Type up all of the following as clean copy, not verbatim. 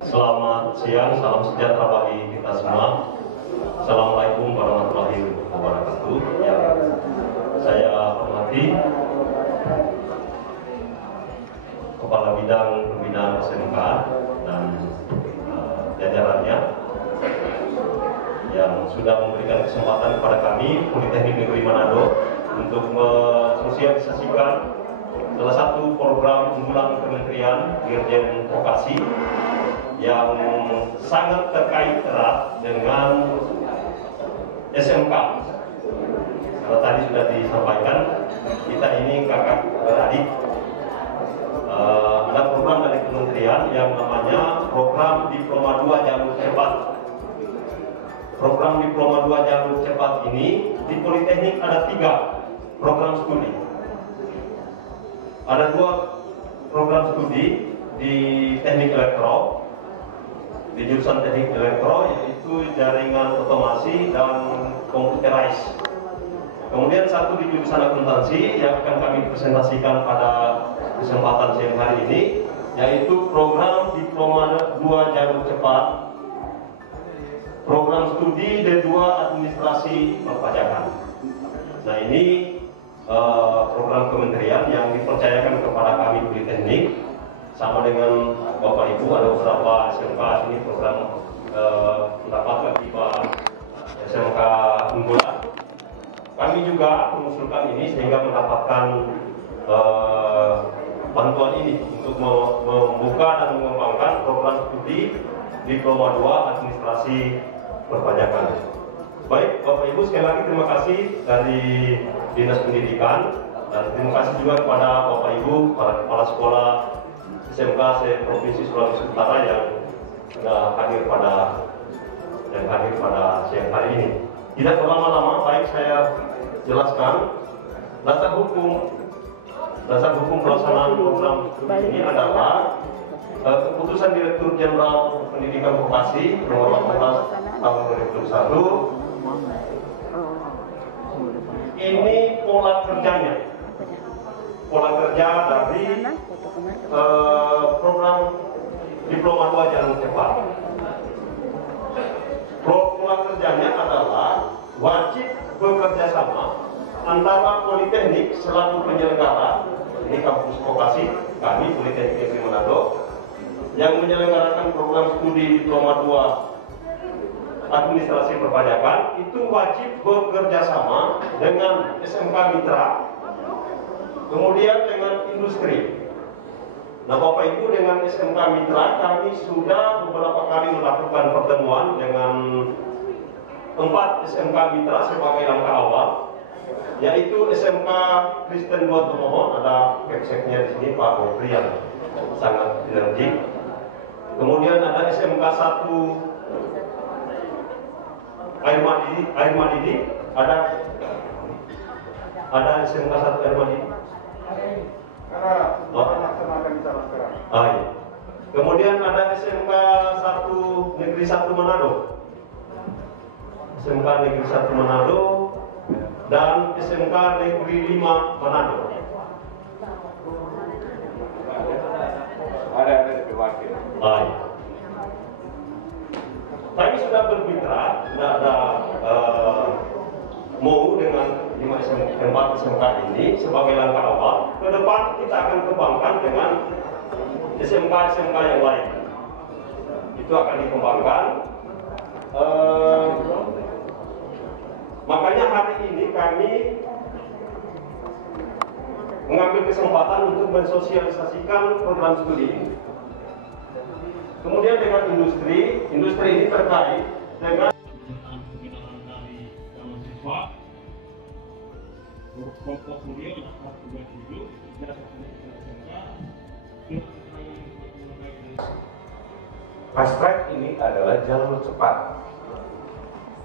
Selamat siang, salam sejahtera bagi kita semua. Assalamualaikum warahmatullahi wabarakatuh. Yang saya hormati Kepala Bidang Pembinaan SMK dan jajarannya yang sudah memberikan kesempatan kepada kami Politeknik Negeri Manado untuk mensosialisasikan salah satu program unggulan Kementerian Dirjen Vokasi yang sangat terkait erat dengan SMK. Kalau tadi sudah disampaikan, kita ini kakak beradik. Ada program dari kementerian yang namanya Program Diploma 2 Jalur Cepat. Program Diploma 2 Jalur Cepat ini di Politeknik ada 3 program studi. Ada 2 program studi di Teknik Elektro, di jurusan Teknik Elektro, yaitu jaringan otomasi dan computerized. Kemudian 1 di jurusan akuntansi yang akan kami presentasikan pada kesempatan siang hari ini, yaitu program Diploma 2 Jalur Cepat, program studi D2 Administrasi Perpajakan. Nah, ini program kementerian yang dipercayakan kepada kami Politeknik, sama dengan Bapak Ibu ada beberapa SMK ini program mendapatkan tiba SMK unggulan. Kami juga mengusulkan ini sehingga mendapatkan bantuan ini untuk membuka dan mengembangkan program studi Diploma 2 Administrasi Perpajakan. Baik, Bapak Ibu, sekali lagi terima kasih dari Dinas Pendidikan, dan terima kasih juga kepada Bapak Ibu, para kepala sekolah SMK se-Provinsi Sulawesi Utara yang sudah hadir pada siang hari ini. Tidak berlama-lama, baik saya jelaskan dasar hukum pelaksanaan program studi ini adalah keputusan Direktur Jenderal Pendidikan Vokasi nomor 18 tahun 2021. Ini pola kerjanya, pola kerja dari program Diploma 2 Jalur Cepat. Pola kerjanya adalah wajib bekerja sama antara Politeknik selaku penyelenggara, ini kampus vokasi kami Politeknik Negeri Manado, yang menyelenggarakan program studi Diploma 2 Administrasi Perpajakan, itu wajib bekerja sama dengan SMK Mitra, kemudian dengan industri. Nah, Bapak Ibu, dengan SMK Mitra kami sudah beberapa kali melakukan pertemuan dengan 4 SMK Mitra sebagai langkah awal, yaitu SMK Kristen 2 Tomohon, ada kepseknya di sini Pak Bokri yang sangat energik. Kemudian ada SMK 1 Air Madidi, ada SMK 1 Air Madidi. Iya. Kemudian ada SMK 1 Negeri 1 Manado, SMK Negeri 1 Manado, dan SMK Negeri 5 Manado. Ada diwakil. Kami sudah bermitra, sudah ada mau dengan 4 SMK ini sebagai langkah awal. Ke depan kita akan kembangkan dengan SMK-SMK yang lain. Itu akan dikembangkan. Makanya hari ini kami mengambil kesempatan untuk mensosialisasikan program studi ini. Kemudian dengan industri ini terkait dengan pembinaan dari calon siswa, portfolio anak 27 dan Fast track ini adalah jalur cepat.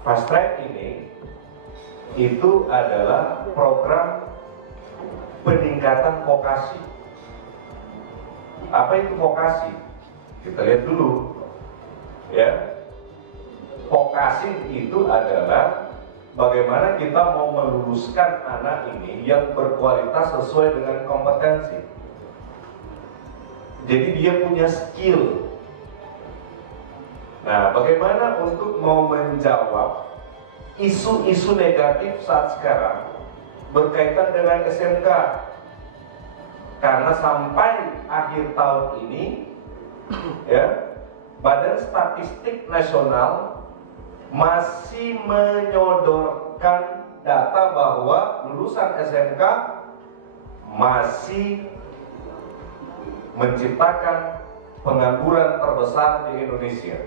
Fast track ini itu adalah program peningkatan vokasi. Apa itu vokasi? Kita lihat dulu, ya. Vokasi itu adalah bagaimana kita mau meluluskan anak ini yang berkualitas sesuai dengan kompetensi. Jadi dia punya skill, Nah, bagaimana untuk mau menjawab isu-isu negatif saat sekarang berkaitan dengan SMK? Karena sampai akhir tahun ini, ya, Badan Statistik Nasional masih menyodorkan data bahwa lulusan SMK masih menciptakan pengangguran terbesar di Indonesia.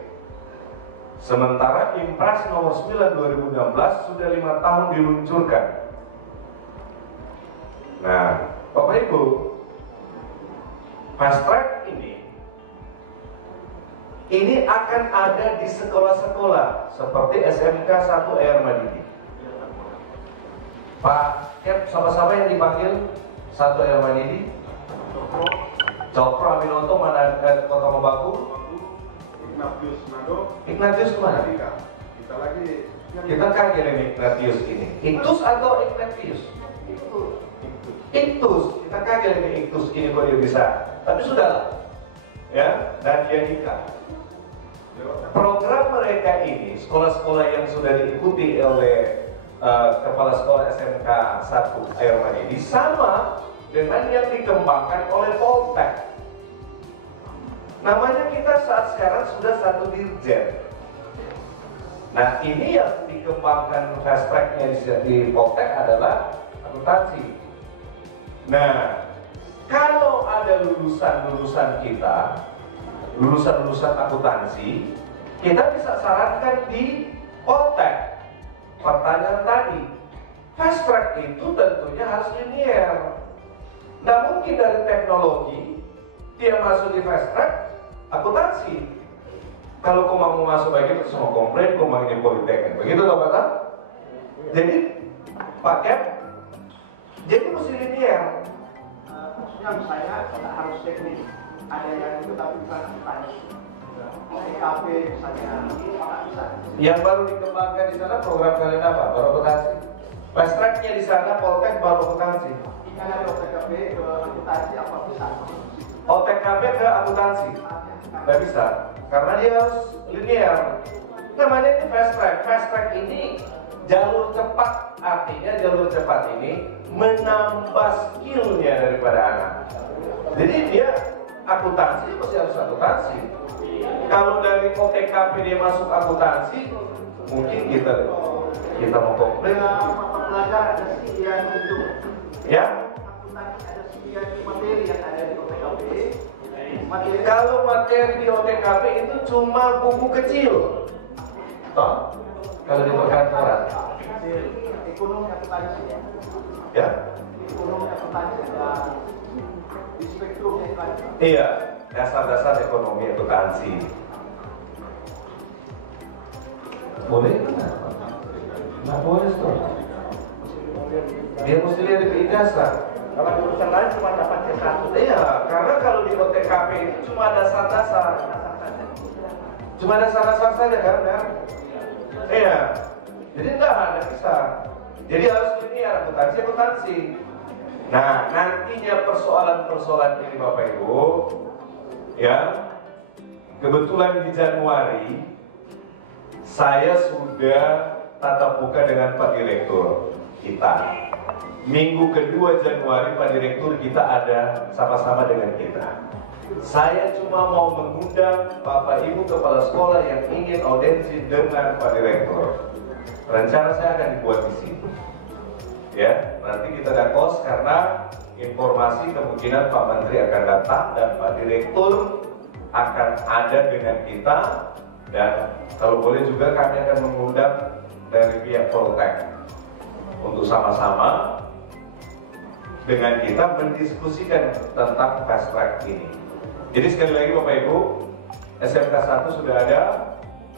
Sementara Impres nomor 9 2016 sudah 5 tahun diluncurkan. Nah, Bapak Ibu, fast track ini akan ada di sekolah-sekolah seperti SMK 1 Air Madidi. Pak Kep, sama-sama yang dipanggil 1 Air Madidi. Cokro Aminoto, mana Kota Mobagu? Ignatius Nado. Ignatius kemana? Kita lagi. Kita kaget dengan Ignatius ini. Iktus atau Ignatius? Iktus. Kita kaget dengan Iktus ini kok dia bisa. Tapi sudah, ya, dan dia nikah. Program mereka ini, sekolah-sekolah yang sudah diikuti oleh Kepala Sekolah SMK 1 Air Madidi sama dengan yang dikembangkan oleh Poltek. Namanya kita saat sekarang sudah 1 dirjen. Nah, ini yang dikembangkan fast track-nya di Poltek adalah akuntansi. Nah, kalau ada lulusan-lulusan kita, lulusan-lulusan akuntansi, kita bisa sarankan di Poltek. Pertanyaan tadi, fast track itu tentunya harus linear. Nah, mungkin dari teknologi dia masuk di fast track akuntansi. Kalau kau mau masuk begitu semua komplain, kau mau ini politeknik, begitu toh Pak? Jadi paket, jadi mesti linear. Maksudnya misalnya tidak harus teknik, ada yang itu tapi bukan akuntansi. TKP misalnya, nggak bisa. Yang baru dikembangkan di sana program kalian apa? Baru akuntansi. Fast tracknya di sana Poltek baru akuntansi. Karena ada TKP ke akuntansi apa bisa? OTKP ke akuntansi nggak bisa, karena dia harus linear. Namanya ini fast track. Fast track ini jalur cepat, artinya jalur cepat ini menambah skillnya daripada anak. Jadi dia akuntansi pasti harus akuntansi. Kalau dari OTKP dia masuk akuntansi, mungkin kita mau komplain. Mata pelajaran ada sekian itu. Ya? Akuntansi ada sekian materi yang ada di OTKP. Kalau materi di OTKP itu cuma buku kecil. Toh? Kalau di perkantoran. Ekonomi akuntansi. Ya? Ekonomi akuntansi dan di spektrumnya itu ada. Iya, dasar-dasar ekonomi akuntansi. Boleh? Nggak boleh, Stop. Dia mesti lihat di ijazah. Kalau jurusan lain cuma dapat C1. Iya, karena kalau di OTKP itu cuma dasar-dasar. Cuma dasar-dasar saja kan? Iya. Jadi enggak bisa. Jadi harus linear akuntansi. Nah, nantinya persoalan-persoalan ini Bapak Ibu, ya, kebetulan di Januari saya sudah tatap muka dengan Pak Direktur kita. Minggu kedua Januari Pak Direktur kita ada sama-sama dengan kita. Saya cuma mau mengundang Bapak Ibu Kepala Sekolah yang ingin audiensi dengan Pak Direktur. Rencana saya akan dibuat di sini. Ya, nanti kita ada kos karena informasi kemungkinan Pak Menteri akan datang dan Pak Direktur akan ada dengan kita, dan kalau boleh juga kami akan mengundang dari pihak Poltek untuk sama-sama dengan kita mendiskusikan tentang fast track ini. Jadi sekali lagi Bapak Ibu, SMK 1 sudah ada,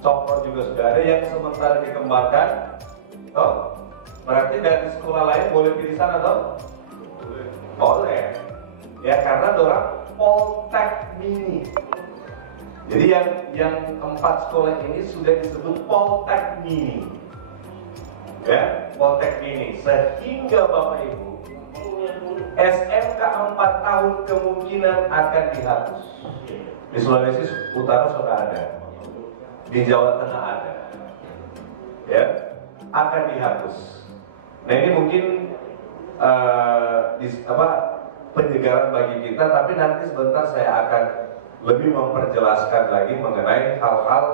Cokro juga sudah ada yang sementara dikembangkan. Toh? Berarti dari sekolah lain boleh pilih sana toh? Boleh. Ya, karena dorang Poltek Mini. Jadi yang 4 sekolah ini sudah disebut Poltek Mini. Ya, Poltek Mini. Sehingga Bapak Ibu, SMK 4 tahun kemungkinan akan dihapus. Di Sulawesi Utara sudah ada. di Jawa Tengah ada, ya, akan dihapus. Nah ini mungkin penyegaran bagi kita, tapi nanti sebentar saya akan lebih memperjelaskan lagi mengenai hal-hal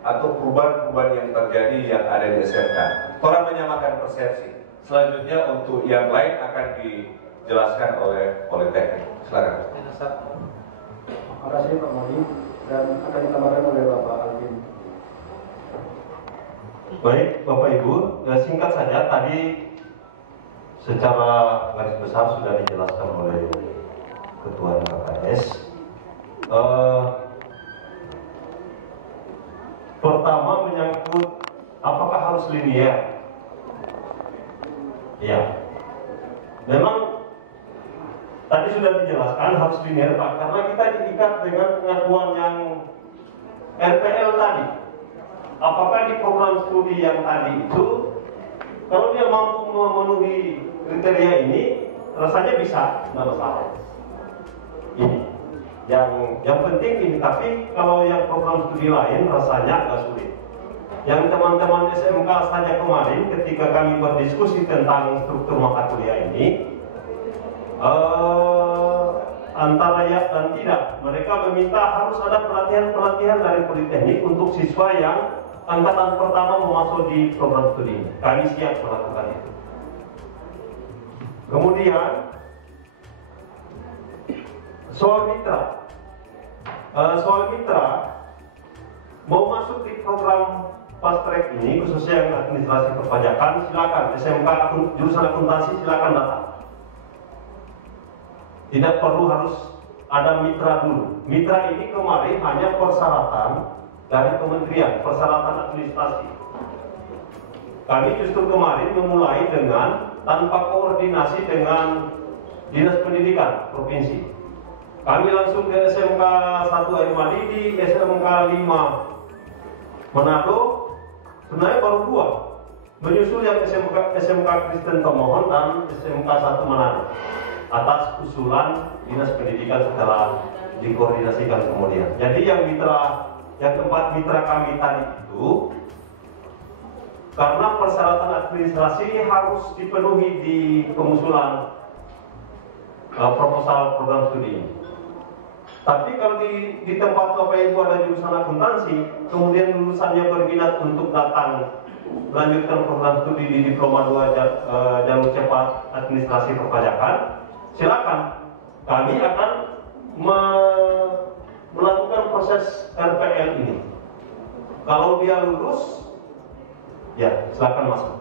atau perubahan-perubahan yang terjadi yang ada di SMK. Orang menyamakan persepsi. Selanjutnya untuk yang lain akan dijelaskan oleh Politeknik. Silakan. Terima kasih Pak Moni, dan akan ditambahkan oleh Bapak Alvin. Baik Bapak Ibu, singkat saja tadi secara garis besar sudah dijelaskan oleh Ketua MKKS. Pertama menyangkut apakah harus linear? Ya, memang tadi sudah dijelaskan harus linear Pak, karena kita diikat dengan pengakuan yang RPL tadi. Apakah di program studi yang tadi itu, kalau dia mampu memenuhi kriteria ini, rasanya bisa, tidak masalah. Ini yang penting ini, tapi kalau yang program studi lain rasanya agak sulit. Yang teman-teman SMK saja kemarin ketika kami berdiskusi tentang struktur mata kuliah ini, antara ya dan tidak, mereka meminta harus ada pelatihan-pelatihan dari Politeknik untuk siswa yang angkatan pertama memasuk di program studi ini. Kami siap melakukan itu. Kemudian soal mitra. Soal mitra mau masuk di program fast track ini, khususnya yang administrasi perpajakan, silakan SMK jurusan akuntansi silakan datang. Tidak perlu harus ada mitra dulu. Mitra ini kemarin hanya persyaratan dari kementerian, persyaratan administrasi. Kami justru kemarin memulai dengan tanpa koordinasi dengan Dinas Pendidikan Provinsi. Kami langsung ke SMK 1 Air Madidi, SMK 5 Manado, sebenarnya baru 2. Menyusul yang SMK Kristen Tomohon dan SMK 1 Manado. Atas usulan Dinas Pendidikan setelah dikoordinasikan kemudian. Jadi yang keempat mitra kami tadi itu, karena persyaratan administrasi harus dipenuhi di pengusulan proposal program studi ini. Tapi kalau di tempat Bapak Ibu ada jurusan akuntansi, kemudian lulusannya berminat untuk datang melanjutkan program studi di Diploma 2 jalur cepat administrasi perpajakan, silakan. Kami akan melakukan proses RPL ini. Kalau dia lulus, ya silakan masuk.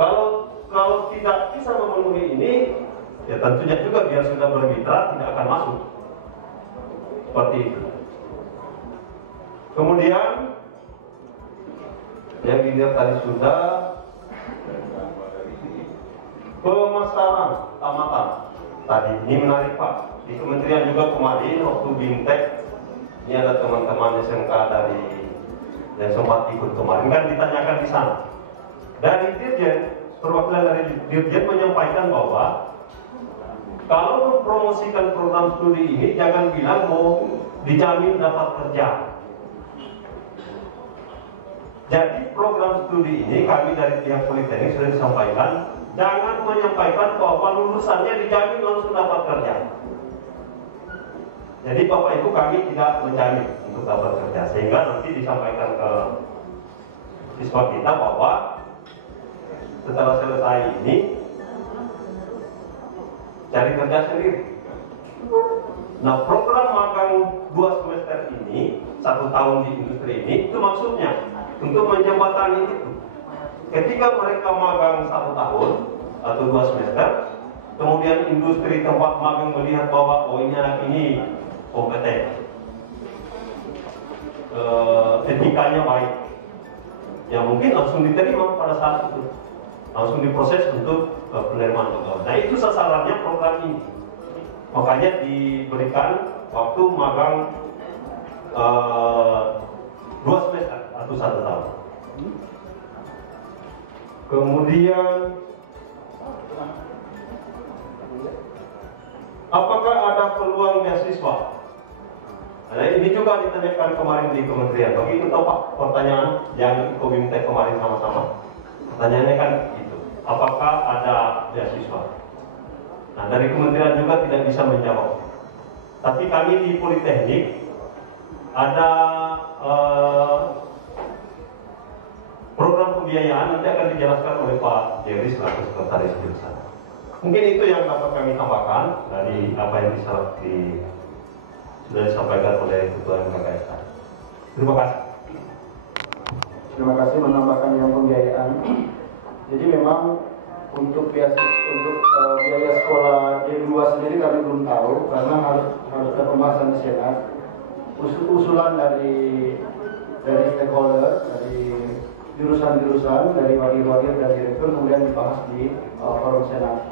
Kalau tidak bisa memenuhi ini, ya tentunya juga biar sudah bermitra tidak akan masuk. Seperti itu. Kemudian yang dilihat tadi sudah pemasaran tamatan. Tadi ini menarik Pak. Di kementerian juga kemarin waktu Bintek, ini ada teman-teman SMK dari yang sempat ikut kemarin kan ditanyakan di sana. Dari Dirjen, perwakilan dari Dirjen menyampaikan bahwa kalau mempromosikan program studi ini jangan bilang mau dijamin dapat kerja. Jadi program studi ini kami dari pihak Politeknik sudah disampaikan, jangan menyampaikan bahwa lulusannya dijamin langsung dapat kerja. Jadi Bapak Ibu kami tidak menjamin untuk dapat kerja, sehingga nanti disampaikan ke siswa kita bahwa setelah selesai ini cari kerja sendiri. Nah, program magang 2 semester ini, 1 tahun di industri ini, itu maksudnya untuk menjembatani itu. Ketika mereka magang 1 tahun atau 2 semester, kemudian industri tempat magang melihat bahwa oh ini anak ini kompeten, etikanya baik, ya mungkin langsung diterima pada saat itu, langsung diproses untuk penerimaan pegawai. Nah itu sasarannya program ini. Makanya diberikan waktu magang 2 semester atau 1 tahun. Kemudian apakah ada peluang beasiswa? Nah, ini juga ditanyakan kemarin di kementerian. Begitu tahu Pak pertanyaan yang Iko minta kemarin sama-sama. Pertanyaannya kan itu, apakah ada beasiswa? Nah, dari kementerian juga tidak bisa menjawab. Tapi kami di Politeknik ada program pembiayaan, nanti akan dijelaskan oleh Pak Jerry selaku sekretaris jurusan. Mungkin itu yang dapat kami tambahkan dari apa yang sudah disampaikan oleh Ketua MKKS. Terima kasih. Terima kasih menambahkan yang pembiayaan. Jadi memang untuk biaya sekolah D2 sendiri kami belum tahu karena harus ada pembahasan di Senat. Usulan dari stakeholder, dari jurusan-jurusan, dari wakil-wakil dan direktur kemudian dibahas di forum Senat.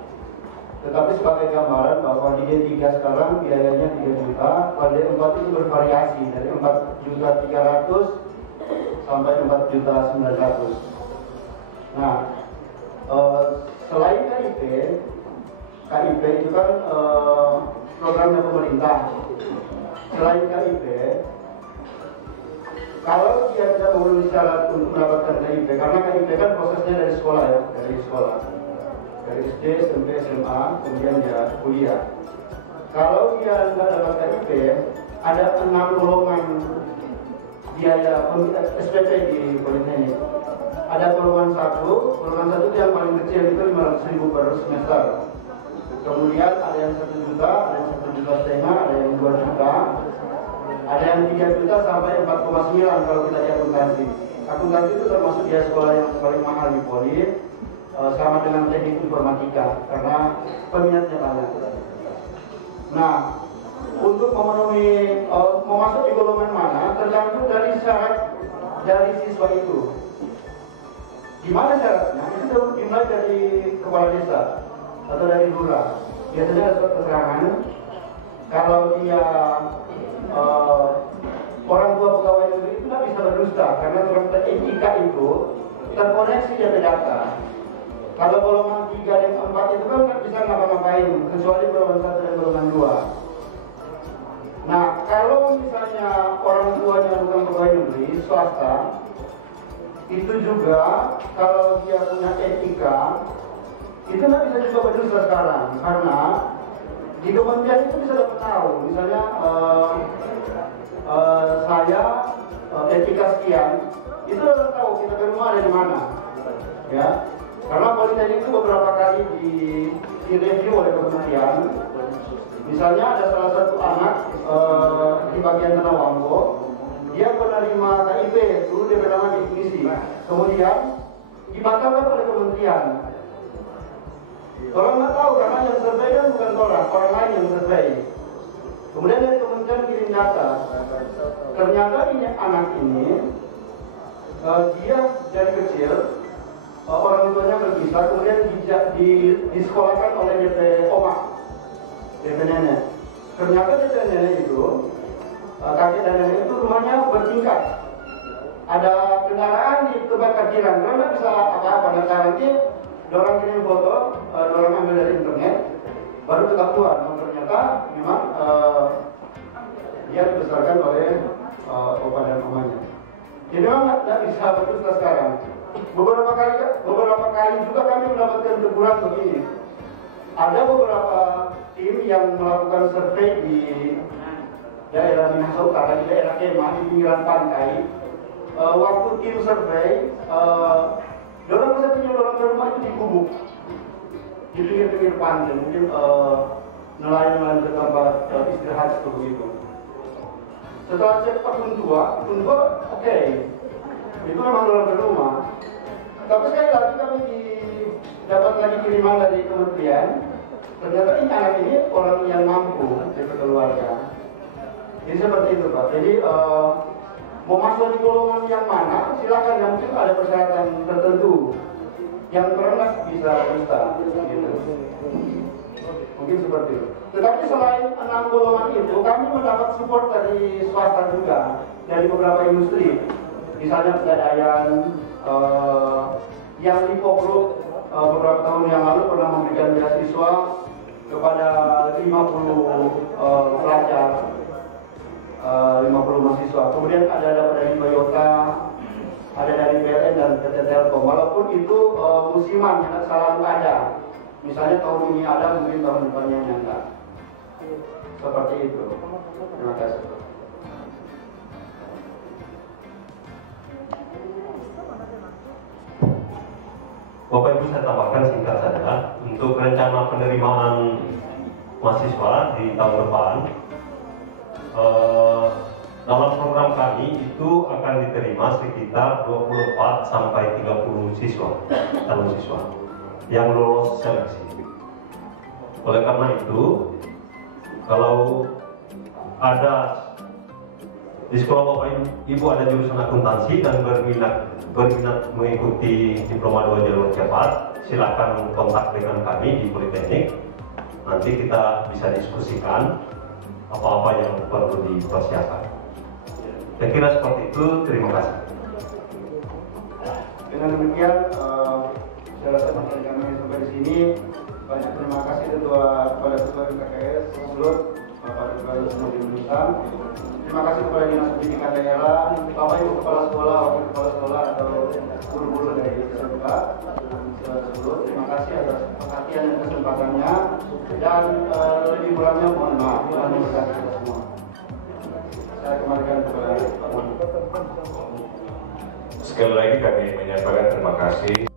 Tetapi sebagai gambaran bahwa di D3 sekarang biayanya 3 juta, pada D4 itu bervariasi dari 4.300.000 sampai 4.900.000. Nah, selain KIP itu kan programnya pemerintah. Selain KIP, kalau dia tidak memenuhi syarat untuk mendapatkan KIP, karena KIP kan prosesnya dari sekolah ya, dari SD, SMP, SMA, kemudian dia kuliah. Kalau dia tidak dapat KIP, ada 6 golongan biaya SPP di Politeknik. Ada golongan 1 itu yang paling kecil itu 500.000 per semester. Kemudian ada yang 1 juta, ada yang 1,5 juta, ada yang 2 juta, ada yang 3 juta sampai 4,9 kalau kita di akuntansi. Akuntansi itu termasuk dia sekolah yang paling mahal di Poli, sama dengan teknik informatika karena peminatnya banyak. Nah, untuk memenuhi mau masuk di golongan mana tergantung dari syarat dari siswa itu. Gimana syaratnya? Itu dimulai dari kepala desa atau dari lurah. Biasanya ada surat keterangan kalau dia orang tua pegawai negeri itu tidak bisa berdusta karena surat etika itu terkoneksi dari data. Kalau golongan 3 dan 4 itu kan nggak bisa ngapa-ngapain kecuali golongan 1 dan golongan 2. Nah, kalau misalnya orang tuanya bukan pegawai negeri, swasta, itu juga kalau dia punya etika, itu nggak bisa juga berdusta sekarang, karena di kementerian itu bisa dapat tahu, misalnya saya etika sekian, itu udah tahu kita ke rumah ada di mana, ya. Karena Politeknik itu beberapa kali direview oleh kementerian. Misalnya ada salah satu anak di bagian Tanawangko, dia penerima KIP, dulu dia bernama definisi, kemudian dibatalkan oleh kementerian. Orang nggak tahu karena yang survei kan bukan orang lain yang survei. Kemudian dari kementerian kirim data, ternyata ini anak ini dia dari kecil orang tuanya berpisah, kemudian disekolahkan oleh DP Oma, DP nenek. Ternyata DP nenek itu kakek dan nenek itu rumahnya bertingkat. Ada kendaraan di tempat parkiran, karena nggak bisa apa-apa. Nanti orang kirim foto, orang ambil dari internet, baru ketahuan. Ternyata memang dia dibesarkan oleh opa dan omanya. Jadi memang nggak bisa berdusta sekarang. Beberapa kali juga kami mendapatkan teguran begini. Ada beberapa tim yang melakukan survei di daerah Minahasa Utara, di daerah Kemah, di pinggiran pantai. Waktu tim survei, dorong bisa punya dorong ke rumah itu di gubuk, di pinggir-pinggir pantai, mungkin nelayan-nelayan ke tempat istirahat seperti itu. Setelah cek akun tua, oke, itu memang dorong ke rumah. Tapi sekali lagi kami dapat lagi kiriman dari kementerian, ternyata ini anak ini orang yang mampu dari keluarga. Jadi seperti itu Pak. Jadi mau masuk di golongan yang mana, silakan. Yang mungkin ada persyaratan tertentu. Yang pernah bisa berdusta. Gitu. Mungkin seperti itu. Tetapi selain 6 golongan itu, kami mendapat support dari swasta juga, dari beberapa industri. Misalnya Pegadaian, yang Lipo Group beberapa tahun yang lalu pernah memberikan beasiswa kepada 50 pelajar. 50 mahasiswa. Kemudian ada dari Toyota, ada dari PLN dan PT Telkom. Walaupun itu musiman yang selalu ada. Misalnya tahun ini ada, mungkin tahun depannya enggak. Seperti itu. Terima kasih. Bapak Ibu, saya tambahkan singkat saja untuk rencana penerimaan mahasiswa di tahun depan. Dalam program kami itu akan diterima sekitar 24 sampai 30 siswa, calon siswa yang lolos seleksi. Oleh karena itu, kalau ada di sekolah Bapak Ibu ada jurusan akuntansi dan berminat mengikuti diploma 2 jalur cepat, silakan kontak dengan kami di Politeknik. Nanti kita bisa diskusikan apa-apa yang perlu dipersiapkan. Saya kira seperti itu. Terima kasih. Dengan demikian, saya rasa materi kami sampai di sini. Banyak terima kasih kepada Ketua MKKS Sulut, Bapak Dr. Semudi Menusan. Terima kasih kepada Dinas Pendidikan Daerah, Bapak Ibu Kepala Sekolah, Wakil Kepala Sekolah atau guru-guru dari SMK Sulut. Terima kasih atas perhatian dan kesempatannya. Dan lebih kurangnya mohon maaf. Tuhan memberkati kita semua. Saya kembalikan kepada Pak Manu. Sekali lagi kami menyampaikan terima kasih